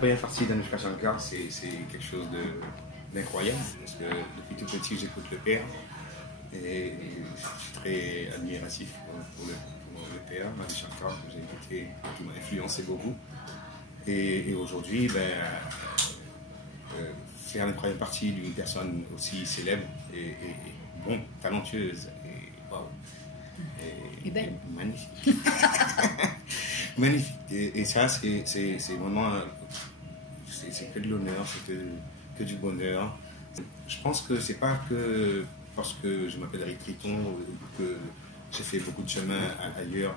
première partie d'Anushka Shankar, c'est quelque chose d'incroyable, parce que depuis tout petit, j'écoute le père, et je suis très admiratif pour le père, Manu Shankar, que j'ai écouté, qui m'a influencé beaucoup. Et aujourd'hui, faire une première partie d'une personne aussi célèbre et bon, talentueuse, et waouh, et belle. Magnifique. Magnifique. Et ça, c'est vraiment, c'est que de l'honneur, c'est que du bonheur. Je pense que c'est pas que parce que je m'appelle Eric Triton, que j'ai fait beaucoup de chemin ailleurs,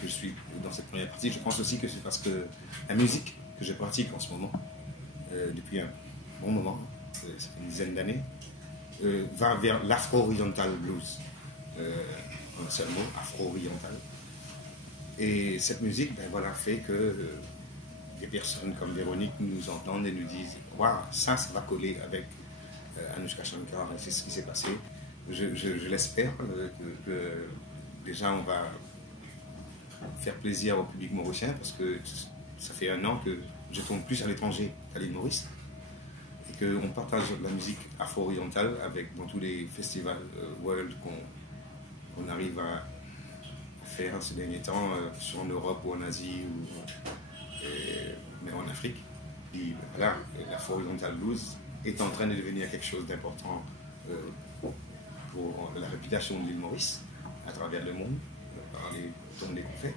que je suis dans cette première partie. Je pense aussi que c'est parce que la musique que je pratique en ce moment, depuis un bon moment, ça fait une dizaine d'années, va vers l'afro-oriental blues. En un seul mot, afro-oriental. Et cette musique, fait que des personnes comme Véronique nous entendent et nous disent « Waouh, ça va coller avec Anushka Shankar ». Et c'est ce qui s'est passé. Je l'espère que déjà on va faire plaisir au public mauricien, parce que ça fait 1 an que je tourne plus à l'étranger qu'à l'île Maurice, et qu'on partage la musique afro-orientale dans tous les festivals world qu'on arrive à faire ces derniers temps, soit en Europe ou en Asie, mais en Afrique. Et voilà, l'afro-oriental blues est en train de devenir quelque chose d'important pour la réputation de l'île Maurice à travers le monde, par les tournées qu'on fait.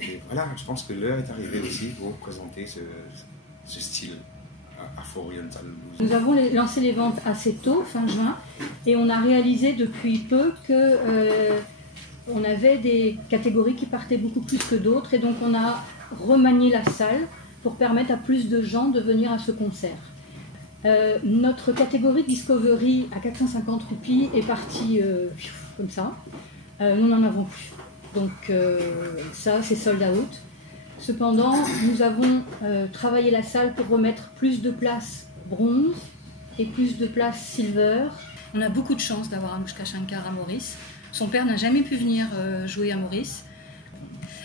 Et voilà, je pense que l'heure est arrivée aussi pour présenter ce style afro-oriental blues. Nous avons lancé les ventes assez tôt, fin juin, et on a réalisé depuis peu que on avait des catégories qui partaient beaucoup plus que d'autres, et donc on a remanié la salle pour permettre à plus de gens de venir à ce concert. Notre catégorie Discovery à 450 roupies est partie comme ça. Nous n'en avons plus. Donc ça, c'est sold out. Cependant, nous avons travaillé la salle pour remettre plus de places bronze et plus de places silver. On a beaucoup de chance d'avoir Anushka Shankar à Maurice. Son père n'a jamais pu venir jouer à Maurice.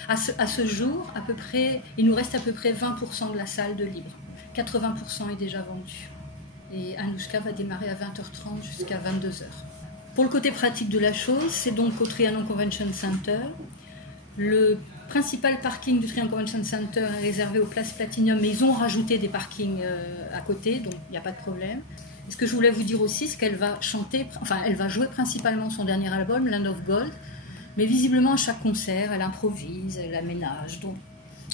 À ce jour, à peu près, il nous reste à peu près 20% de la salle de libre. 80% est déjà vendu. Et Anushka va démarrer à 20h30 jusqu'à 22h. Pour le côté pratique de la chose, c'est donc au Trianon Convention Center. Le principal parking du Trianon Convention Center est réservé aux places Platinum, mais ils ont rajouté des parkings à côté, donc il n'y a pas de problème. Et ce que je voulais vous dire aussi, c'est qu'elle va elle va jouer principalement son dernier album, Land of Gold, mais visiblement à chaque concert, elle improvise, elle aménage, donc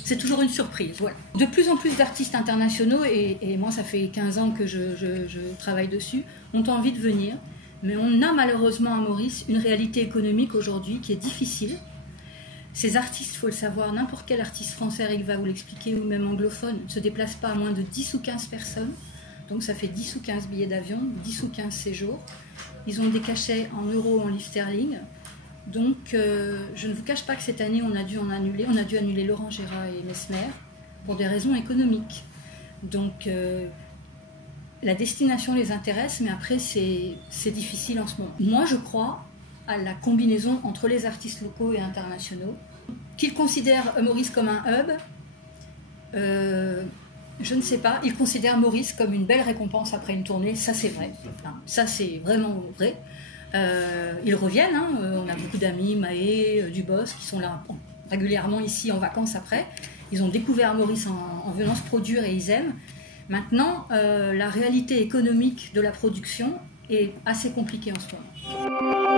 c'est toujours une surprise. Voilà. De plus en plus d'artistes internationaux, et moi ça fait 15 ans que je travaille dessus, ont envie de venir, mais on a malheureusement à Maurice une réalité économique aujourd'hui qui est difficile. Ces artistes, il faut le savoir, n'importe quel artiste français, Eric va vous l'expliquer, ou même anglophone, ne se déplace pas à moins de 10 ou 15 personnes. Donc ça fait 10 ou 15 billets d'avion, 10 ou 15 séjours. Ils ont des cachets en euros, en livres sterling. Donc je ne vous cache pas que cette année, on a dû en annuler. On a dû annuler Laurent Gérard et Mesmer pour des raisons économiques. Donc la destination les intéresse, mais après c'est difficile en ce moment. Moi, je crois à la combinaison entre les artistes locaux et internationaux. Qu'ils considèrent Maurice comme un hub, je ne sais pas. Ils considèrent Maurice comme une belle récompense après une tournée, ça c'est vrai. Enfin, ça c'est vraiment vrai. Ils reviennent, hein. On a beaucoup d'amis, Maë, Dubos, qui sont là régulièrement ici en vacances après. Ils ont découvert Maurice en venant se produire et ils aiment. Maintenant, la réalité économique de la production est assez compliquée en ce moment.